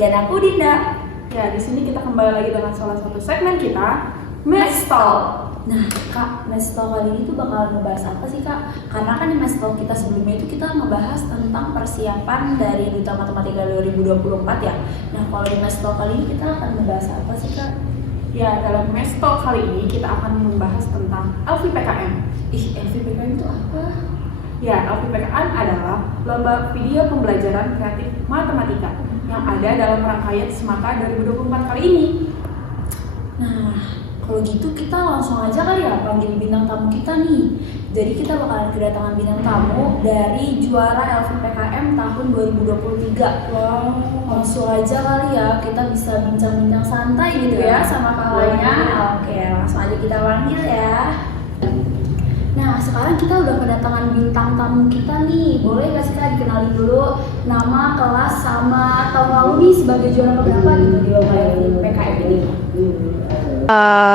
Dan aku Dinda. Ya, di sini kita kembali lagi dengan salah satu segmen kita, Mestol. Nah, Kak, Mestol kali ini tuh bakalan ngebahas apa sih, Kak? Karena kan di Mestol kita sebelumnya itu kita ngebahas tentang persiapan dari Duta Matematika 2024 ya. Nah, kalau di Mestol kali ini kita akan ngebahas apa sih, Kak? Ya, dalam Mestol kali ini kita akan membahas tentang LVPKM. LVPKM itu apa? Ya, LVPKM adalah lomba video pembelajaran kreatif matematika yang ada dalam rangkaian Semata 2024 kali ini. Nah, kalau gitu kita langsung aja kali ya panggil bintang tamu kita nih. Jadi kita bakalan kedatangan bintang tamu dari juara LVPKM tahun 2023. Wow. Langsung aja kali ya, kita bisa bincang-bincang santai gitu ya sama kakaknya. Oke, langsung aja kita panggil ya. Nah, sekarang kita udah kedatangan bintang tamu kita nih. Boleh gak sih Kak dikenalin dulu nama, kelas, sama tahun lalu nih sebagai juara keberapa gitu di lomba LVPKM ini?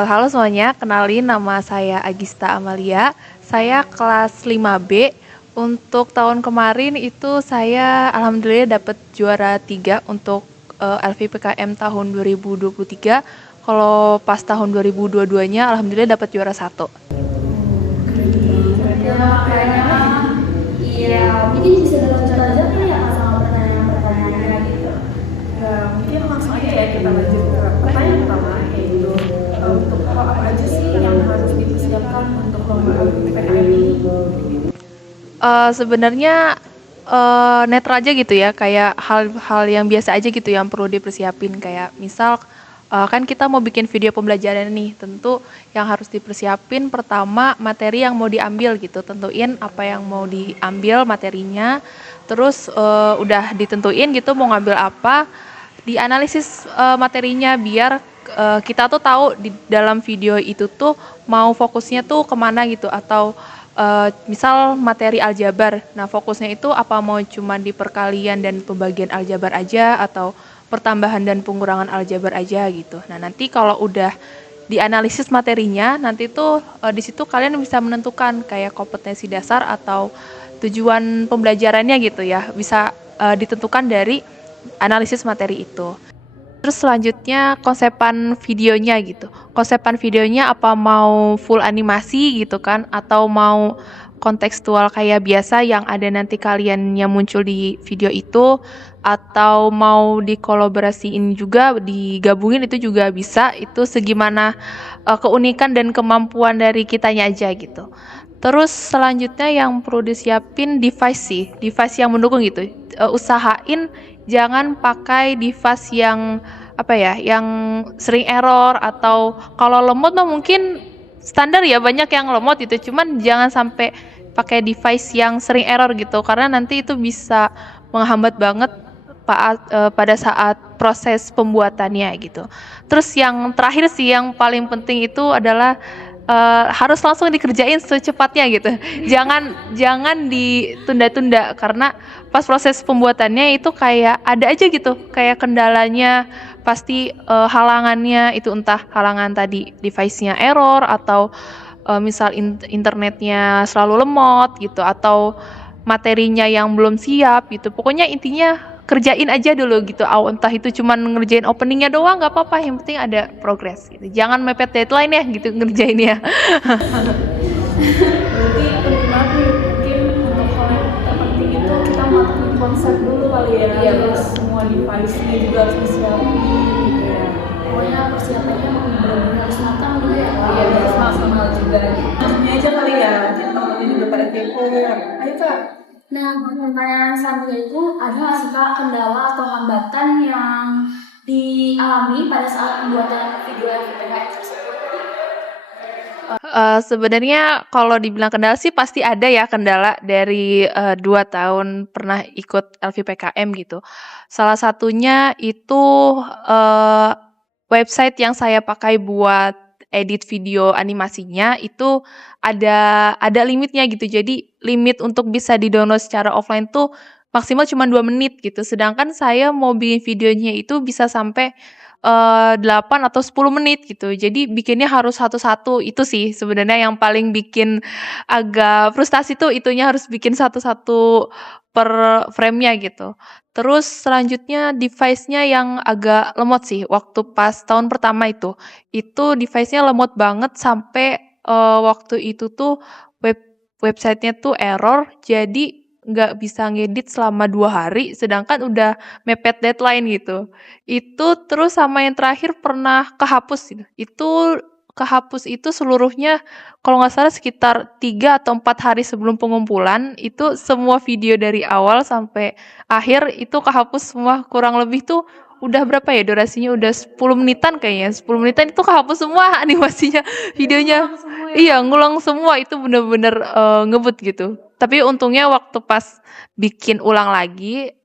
Halo semuanya, kenalin nama saya Agista Amalia. Saya kelas 5B. Untuk tahun kemarin itu saya alhamdulillah dapat juara 3 untuk LVPKM tahun 2023. Kalau pas tahun 2022-nya alhamdulillah dapat juara 1. Iya, mungkin bisa lanjut aja kali ya sama pertanyaan-pertanyaannya gitu. Ya, mungkin langsung aja ya kita lanjut ke pertanyaan pertama, yaitu untuk apa aja sih yang harus dipersiapkan untuk lomba LVPKM ini? Sebenarnya netral aja gitu ya, kayak hal-hal yang biasa aja gitu yang perlu dipersiapin, kayak misal kan kita mau bikin video pembelajaran nih, tentu yang harus dipersiapin pertama materi yang mau diambil gitu, tentuin apa yang mau diambil materinya, terus udah ditentuin gitu mau ngambil apa, dianalisis materinya biar kita tuh tahu di dalam video itu tuh mau fokusnya tuh kemana gitu, atau misal materi aljabar, nah fokusnya itu apa mau cuma di perkalian dan pembagian aljabar aja atau pertambahan dan pengurangan aljabar aja gitu. Nah nanti kalau udah dianalisis materinya, nanti tuh di situ kalian bisa menentukan kayak kompetensi dasar atau tujuan pembelajarannya gitu ya, bisa ditentukan dari analisis materi itu. Terus selanjutnya konsepan videonya gitu. Konsepan videonya apa mau full animasi gitu kan, atau mau kontekstual kayak biasa yang ada nanti kalian yang muncul di video itu, atau mau dikolaborasiin juga, digabungin itu juga bisa. Itu segimana keunikan dan kemampuan dari kitanya aja gitu. Terus selanjutnya yang perlu disiapin device sih, device yang mendukung gitu. Usahain jangan pakai device yang yang sering error, atau kalau lemot mah mungkin standar ya, banyak yang lemot gitu. Cuman jangan sampai pakai device yang sering error gitu, karena nanti itu bisa menghambat banget pada saat proses pembuatannya gitu. Terus yang terakhir sih yang paling penting itu adalah harus langsung dikerjain secepatnya gitu. Jangan ditunda-tunda, karena pas proses pembuatannya itu kayak ada aja gitu, kayak kendalanya, pasti halangannya itu, entah halangan tadi device-nya error, atau misal internetnya selalu lemot gitu, atau materinya yang belum siap gitu. Pokoknya intinya kerjain aja dulu gitu. Entah itu cuman ngerjain openingnya doang nggak apa-apa, yang penting ada progres gitu. Jangan mepet deadline ya gitu ngerjainnya. Berarti penting banget nih, mungkin untuk hal yang terpenting itu kita matangin konsep dulu kali ya. Iya, Terus semua device-nya juga harus disiapin gitu ya. Pokoknya persiapannya benar-benar harus matang gitu ya. Iya, harus maksimal juga. Ini aja kali ya, jadi teman-teman juga pada kepo. Ayo Kak. Nah, pertanyaan selanjutnya itu ada nggak sih Kak kendala atau hambatan yang dialami pada saat pembuatan video LVPKM tersebut? Sebenarnya kalau dibilang kendala sih pasti ada ya, kendala dari 2 tahun pernah ikut LVPKM gitu. Salah satunya itu website yang saya pakai buat edit video animasinya itu ada limitnya gitu. Jadi limit untuk bisa di-download secara offline tuh maksimal cuma 2 menit gitu. Sedangkan saya mau bikin videonya itu bisa sampai 8 atau 10 menit gitu. Jadi bikinnya harus satu-satu. Itu sih sebenarnya yang paling bikin agak frustasi tuh itunya harus bikin satu-satu per frame-nya gitu. Terus selanjutnya device-nya yang agak lemot sih waktu pas tahun pertama itu. Itu device-nya lemot banget sampai waktu itu tuh website-nya tuh error, jadi nggak bisa ngedit selama 2 hari, sedangkan udah mepet deadline gitu. Itu terus sama yang terakhir pernah kehapus gitu. Itu kehapus itu seluruhnya kalau nggak salah sekitar 3 atau 4 hari sebelum pengumpulan, itu semua video dari awal sampai akhir itu kehapus semua, kurang lebih tuh udah berapa ya durasinya, udah 10 menitan kayaknya, 10 menitan itu kehapus semua animasinya, videonya. Iya, ngulang semua, itu bener-bener ngebut gitu. Tapi untungnya waktu pas bikin ulang lagi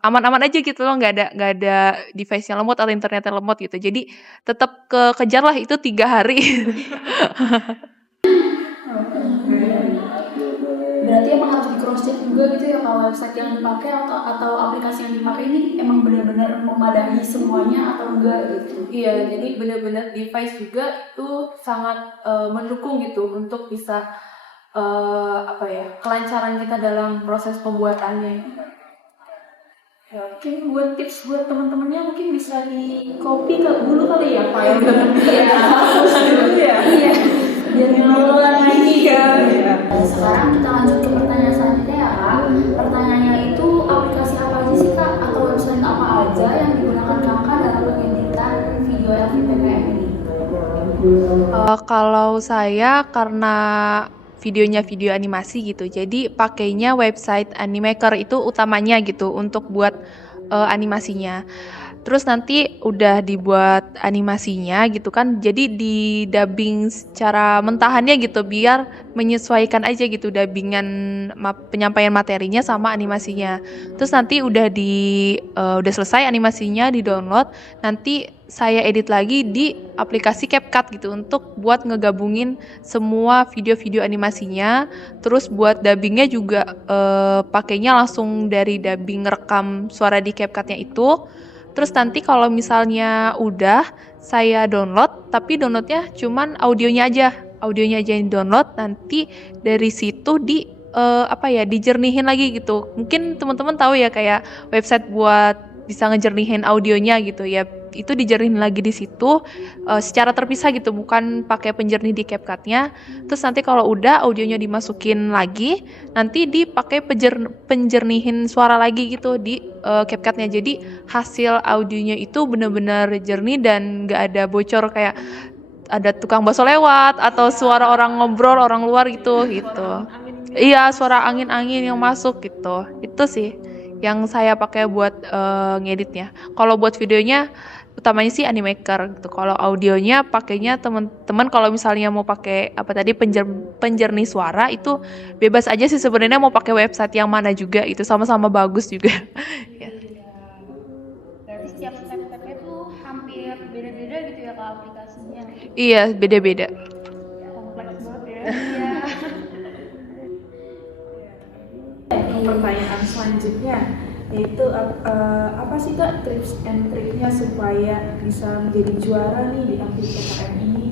aman-aman aja gitu loh, nggak ada device yang lemot atau internetnya lemot gitu. Jadi tetap kejar lah itu 3 hari. Berarti emang harus di cross check juga gitu ya kalau website yang dipakai atau aplikasi yang dipakai ini emang benar-benar memadai semuanya atau enggak gitu. Iya, jadi benar-benar device juga tuh sangat mendukung gitu untuk bisa kelancaran kita dalam proses pembuatannya. Ya, mungkin buat tips buat teman-temannya mungkin bisa di copy dulu kali ya file. Iya. Iya. Biar ngeluar lagi kan. Sekarang kita lanjut ke pertanyaan selanjutnya ya Kak. Pertanyaannya itu aplikasi apa aja sih Kak atau website apa aja yang digunakan Kakak dalam pengeditan video LVPPM ini? Kalau saya karena videonya video animasi gitu, jadi pakainya website Animaker itu utamanya gitu untuk buat animasinya. Terus nanti udah dibuat animasinya gitu kan, jadi di dubbing secara mentahannya gitu biar menyesuaikan aja gitu dubbingan penyampaian materinya sama animasinya. Terus nanti udah selesai animasinya di download, nanti saya edit lagi di aplikasi CapCut gitu untuk buat ngegabungin semua video-video animasinya. Terus buat dubbingnya juga pakainya langsung dari dubbing rekam suara di CapCutnya itu. Terus nanti kalau misalnya udah saya download, tapi downloadnya cuman audionya aja yang download, nanti dari situ dijernihin lagi gitu. Mungkin teman-teman tahu ya kayak website buat bisa ngejernihin audionya gitu ya, itu dijernihin lagi di situ secara terpisah gitu, bukan pakai penjernih di CapCut-nya. Terus nanti kalau udah audionya dimasukin lagi, nanti dipakai penjernihin suara lagi gitu di CapCut-nya. Jadi hasil audionya itu benar-benar jernih dan nggak ada bocor kayak ada tukang bakso lewat atau suara orang ngobrol, orang luar gitu. Iya, suara angin-angin yang masuk gitu. Itu sih yang saya pakai buat ngeditnya. Kalau buat videonya utamanya sih Animaker gitu. Kalau audionya pakainya teman-teman kalau misalnya mau pakai penjernih suara itu bebas aja sih sebenarnya, mau pakai website yang mana juga itu sama-sama bagus juga. Ya. Berarti setiap step-stepnya itu hampir beda-beda gitu ya Kak aplikasinya. Iya, beda-beda. Kompleks banget ya. Iya. Pertanyaan selanjutnya yaitu apa sih Kak tips and triknya supaya bisa menjadi juara nih di LVPPM ini?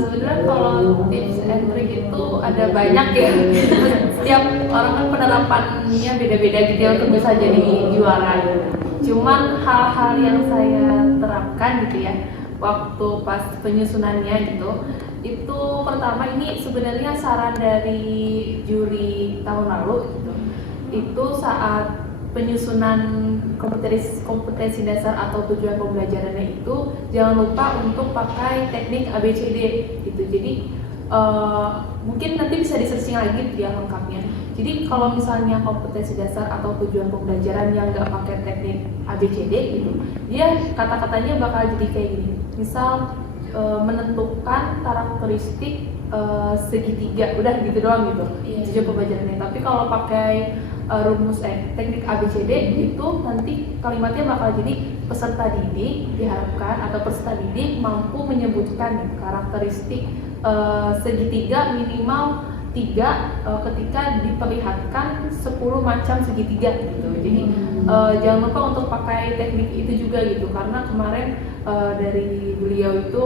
Sebenarnya kalau tips and trick itu ada banyak ya. Setiap orang kan penerapannya beda-beda gitu ya untuk bisa jadi juara gitu. Cuman hal-hal yang saya terapkan gitu ya waktu pas penyusunannya gitu, itu pertama ini sebenarnya saran dari juri tahun lalu gitu. Itu saat penyusunan kompetensi dasar atau tujuan pembelajarannya itu jangan lupa untuk pakai teknik ABCD gitu. Jadi mungkin nanti bisa di-searching lagi dia lengkapnya. Jadi kalau misalnya kompetensi dasar atau tujuan pembelajaran yang nggak pakai teknik ABCD gitu, dia kata-katanya bakal jadi kayak gini. Misal menentukan karakteristik segitiga, udah gitu doang gitu tujuan pembelajarannya. Tapi kalau pakai rumus teknik ABCD itu nanti kalimatnya bakal jadi peserta didik diharapkan atau peserta didik mampu menyebutkan karakteristik segitiga minimal ketika diperlihatkan 10 macam segitiga gitu. Jadi jangan lupa untuk pakai teknik itu juga gitu, karena kemarin dari beliau itu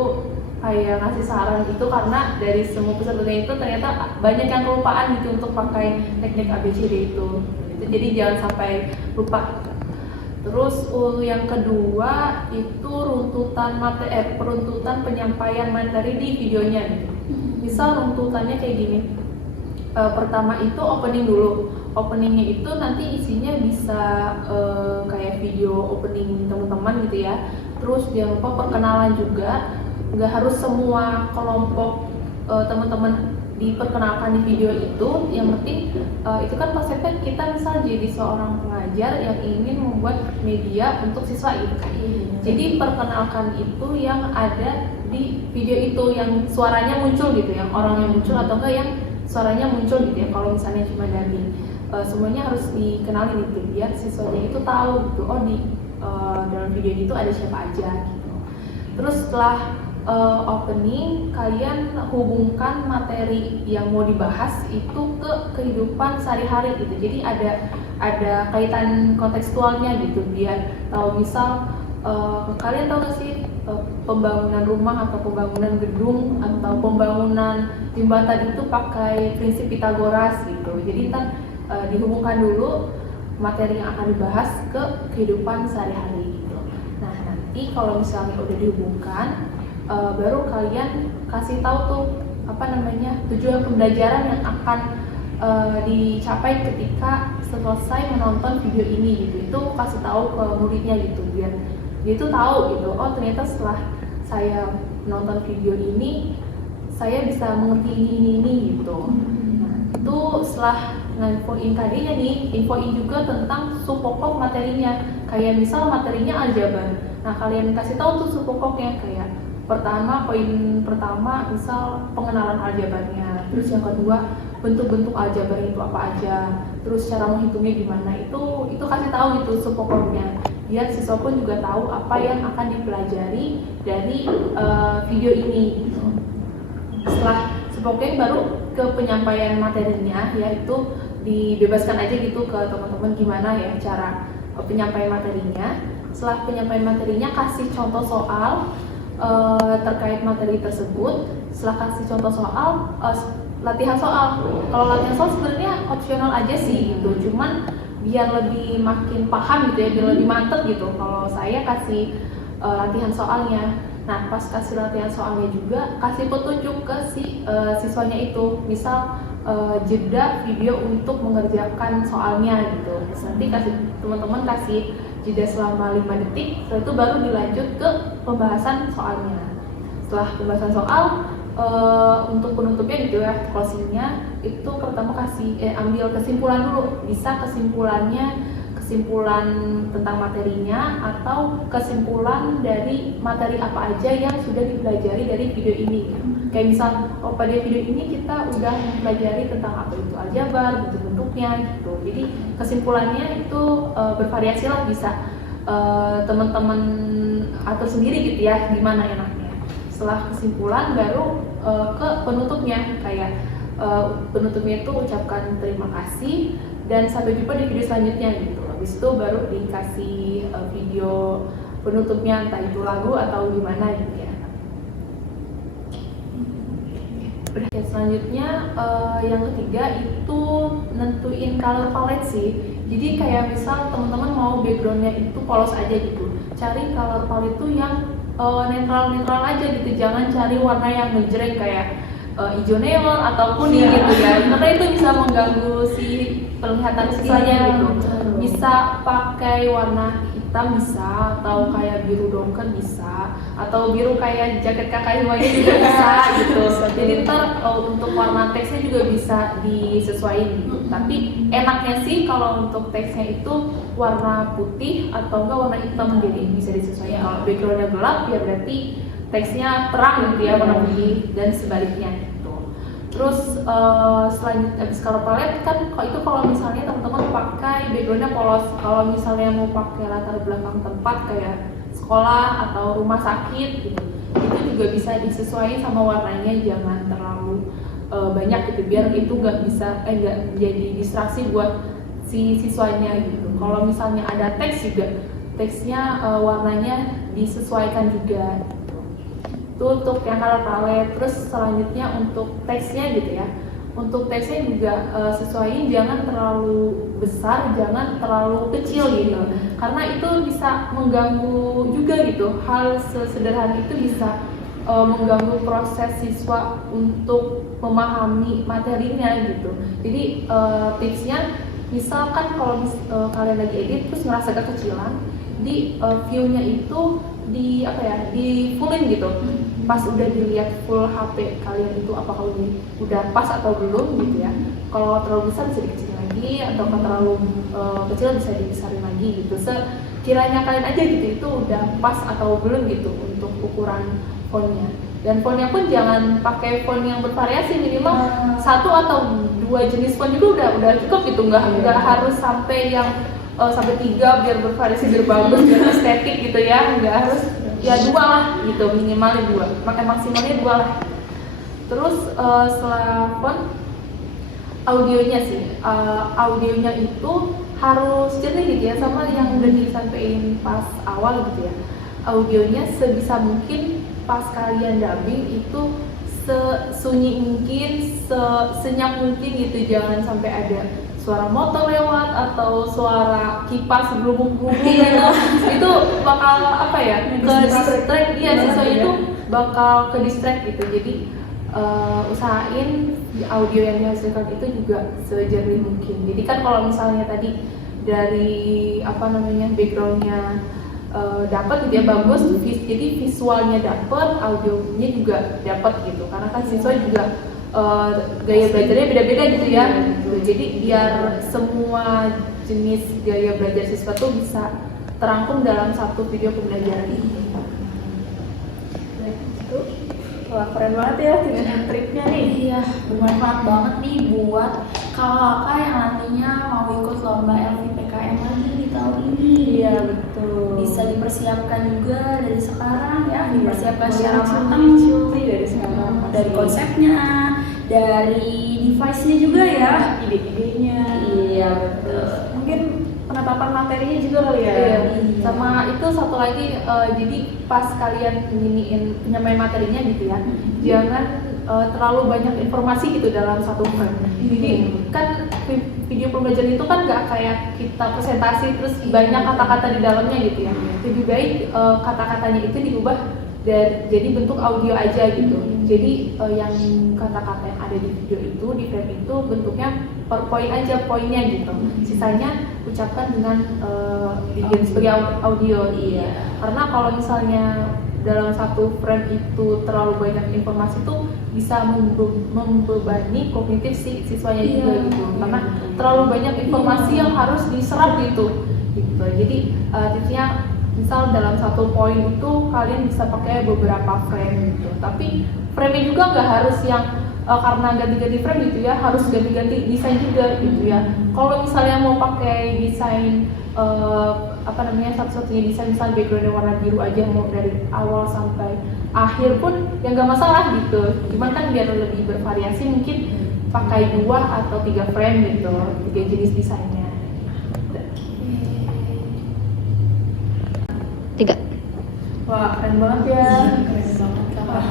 kayak ngasih saran itu karena dari semua pesertanya itu ternyata banyak yang kelupaan gitu untuk pakai teknik ABCD itu. Jadi jangan sampai lupa. Terus yang kedua itu peruntutan penyampaian materi di videonya gitu. Misal runtutannya kayak gini. Pertama itu opening dulu. Openingnya itu nanti isinya bisa kayak video opening teman-teman gitu ya. Terus jangan lupa perkenalan juga. Nggak harus semua kelompok teman-teman diperkenalkan di video itu. Yang penting itu kan konsepnya kita misal jadi seorang pengajar yang ingin membuat media untuk siswa gitu kan. Jadi perkenalkan itu yang ada di video itu, yang suaranya muncul gitu, yang orangnya muncul atau enggak yang suaranya muncul gitu ya. Kalau misalnya cuma dari semuanya harus dikenalin gitu biar siswanya itu tahu gitu, oh di dalam video itu ada siapa aja gitu. Terus setelah opening, kalian hubungkan materi yang mau dibahas itu ke kehidupan sehari-hari gitu. Jadi ada kaitan kontekstualnya gitu, biar tahu. Misal kalian tahu gak sih pembangunan rumah atau pembangunan gedung atau pembangunan jembatan itu pakai prinsip Pythagoras gitu. Jadi ntar dihubungkan dulu materi yang akan dibahas ke kehidupan sehari-hari gitu. Nah nanti kalau misalnya udah dihubungkan, baru kalian kasih tahu tuh tujuan pembelajaran yang akan dicapai ketika selesai menonton video ini gitu. Itu kasih tahu ke muridnya gitu, biar dia itu tahu gitu, oh ternyata setelah saya menonton video ini saya bisa mengerti ini gitu. Nah, itu setelah nginfoin KD-nya nih, infoin juga tentang subpokok materinya. Kayak misal materinya aljabar. Nah, kalian kasih tahu tuh subpokoknya, kayak poin pertama misal pengenalan aljabarnya, terus yang kedua bentuk-bentuk aljabar itu apa aja, terus cara menghitungnya gimana, itu kasih tahu gitu subpokoknya, biar siswa pun juga tahu apa yang akan dipelajari dari video ini gitu. Setelah subpokoknya baru ke penyampaian materinya, yaitu dibebaskan aja gitu ke teman-teman gimana ya cara penyampaian materinya. Setelah penyampaian materinya kasih contoh soal terkait materi tersebut. Setelah kasih contoh soal, latihan soal. Kalau latihan soal sebenarnya opsional aja sih gitu, cuman biar lebih makin paham gitu ya, biar lebih mantep gitu. Kalau saya kasih latihan soalnya. Nah pas kasih latihan soalnya juga kasih petunjuk ke siswanya itu, misal jeda video untuk mengerjakan soalnya gitu. Terus nanti teman-teman kasih jeda selama 5 detik, setelah itu baru dilanjut ke pembahasan soalnya. Setelah pembahasan soal, untuk penutupnya gitu ya, closingnya itu pertama ambil kesimpulan dulu. Bisa kesimpulan tentang materinya atau kesimpulan dari materi apa aja yang sudah dipelajari dari video ini. Kayak misal, pada video ini kita udah mempelajari tentang apa itu aljabar, bentuk-bentuknya gitu. Jadi kesimpulannya itu bervariasi lah, bisa teman-teman atur sendiri gitu ya, gimana enaknya. Setelah kesimpulan baru ke penutupnya, kayak penutupnya itu ucapkan terima kasih dan sampai jumpa di video selanjutnya gitu. Habis itu baru dikasih video penutupnya, entah itu lagu atau gimana gitu ya. Ya, selanjutnya yang ketiga itu nentuin color palette sih. Jadi kayak misal teman-teman mau backgroundnya itu polos aja gitu, cari color palette itu yang netral aja gitu, jangan cari warna yang ngejreng kayak hijau neon atau kuning gitu ya, karena itu bisa mengganggu si penglihatan siswanya gitu. Bisa pakai warna hitam bisa, atau kayak biru dongker bisa, atau biru kayak jaket kakak semuanya juga bisa gitu. Jadi ntar untuk warna teksnya juga bisa disesuaikan gitu. Tapi enaknya sih kalau untuk teksnya itu warna putih atau enggak warna hitam, jadi bisa disesuaikan. Kalau backgroundnya gelap ya berarti teksnya terang gitu ya, warna putih, dan sebaliknya gitu. Terus selanjutnya color palette kan kalau misalnya teman-teman pakai backgroundnya polos. Kalau misalnya mau pakai latar belakang tempat kayak sekolah atau rumah sakit gitu, itu juga bisa disesuaikan sama warnanya, jangan terlalu banyak gitu, biar itu nggak jadi distraksi buat si siswanya gitu. Kalau misalnya ada teks juga, teksnya warnanya disesuaikan juga. Itu untuk yang color palette. Terus selanjutnya untuk teksnya gitu ya. Untuk teksnya juga sesuaiin, jangan terlalu besar, jangan terlalu kecil gitu. Karena itu bisa mengganggu juga gitu. Hal sesederhana itu bisa mengganggu proses siswa untuk memahami materinya gitu. Jadi tipsnya, misalkan kalau kalian lagi edit terus ngerasa kekecilan, di view-nya itu di fullin gitu. Pas udah dilihat full HP kalian itu apakah udah pas atau belum gitu ya. Kalau terlalu besar bisa dikecilin lagi, atau kalau terlalu kecil bisa dibesarin lagi gitu. Sekiranya kalian aja gitu itu udah pas atau belum gitu untuk ukuran fontnya. Dan fontnya pun jangan pakai font yang bervariasi, minimal 1 atau 2 jenis font juga udah cukup gitu. Nggak harus sampai yang sampai 3 biar bervariasi, biar bagus, biar estetik gitu ya. Nggak harus, ya 2 lah gitu, minimalnya 2, maksimalnya 2 lah. Terus setelah font, audionya sih, audionya itu harus jernih gitu ya, sama yang udah disampaikan pas awal gitu ya. Audionya sebisa mungkin pas kalian dubbing itu sesunyi mungkin, senyap mungkin gitu, jangan sampai ada suara motor lewat atau suara kipas berhubung-hubung gitu. Itu bakal ke distract dia, siswanya itu bakal ke distract gitu. Jadi usahain audio yang dihasilkan itu juga sejernih mungkin. Jadi kan kalau misalnya tadi dari backgroundnya dapat gitu ya, bagus, jadi visualnya dapat, audionya juga dapat gitu. Karena kan siswa juga gaya belajarnya beda-beda gitu ya. Jadi biar semua jenis gaya belajar siswa tuh bisa terangkum dalam satu video pembelajaran ini. Wah, keren banget ya tips and triknya nih. Iya, bermanfaat banget nih buat kakak-kakak yang nantinya mau ikut lomba LVPKM lagi di tahun ini. Iya, betul. Bisa dipersiapkan juga dari sekarang ya, dipersiapkan secara matang dari sekarang. dari konsepnya, dari device-nya juga ya, ide-idenya. Iya, betul. Mungkin penetapan materinya juga kali ya. Iya. Sama itu satu lagi, jadi pas kalian penyampaian materinya gitu ya, jangan terlalu banyak informasi gitu dalam satu frame. Jadi kan video pembelajaran itu kan nggak kayak kita presentasi terus banyak kata-kata di dalamnya gitu ya. Lebih baik kata-katanya itu diubah jadi bentuk audio aja gitu. Jadi yang kata-kata yang ada di video itu, di frame itu bentuknya PowerPoint aja, poinnya gitu. Sisanya ucapkan dengan bikin sebagai audio. Iya. Karena kalau misalnya dalam satu frame itu terlalu banyak informasi tuh bisa membebani kognitif si siswanya juga gitu. Karena terlalu banyak informasi yang harus diserap gitu. Jadi tipsnya, misal dalam satu poin itu kalian bisa pakai beberapa frame gitu. Tapi frame-nya juga nggak harus yang karena ganti-ganti frame gitu ya, harus ganti-ganti desain juga gitu ya. Kalau misalnya mau pakai desain satu-satunya desain, misal background warna biru aja, mau dari awal sampai akhir pun ya nggak masalah gitu. Cuman kan biar lebih bervariasi mungkin pakai 2 atau 3 frame gitu, 3 jenis desainnya. 3. Wah, keren banget ya. Keren banget kakak.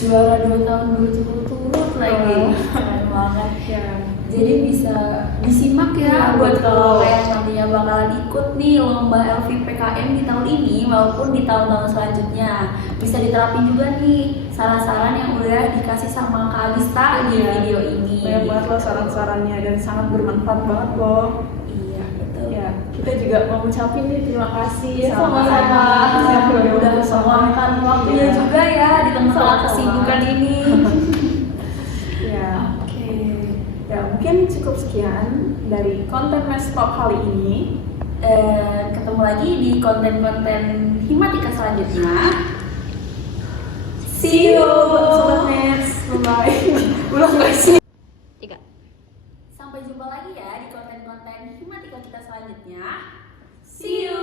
Juara 2 tahun berturut-turut lagi. Keren banget Ya. Jadi bisa disimak ya buat kalau yang nantinya bakalan ikut nih lomba LVPKM di tahun ini maupun di tahun-tahun selanjutnya. Bisa diterapin juga nih saran-saran yang udah dikasih sama Kak Agista di video ini. Banyak banget loh saran-sarannya dan sangat bermanfaat banget loh. Iya, betul. Ya, kita juga mau ngucapin nih terima kasih Sama-sama. yang Udah meluangkan waktunya juga ya di tengah kesibukan ini. Ya. Ya, mungkin cukup sekian dari konten Mes Talk kali ini. Ketemu lagi di konten-konten Himatika selanjutnya. See you, Sobat Mes. Bye. Ulang gak sih? 3. Sampai jumpa lagi ya di konten-konten Himatika kita selanjutnya. See you.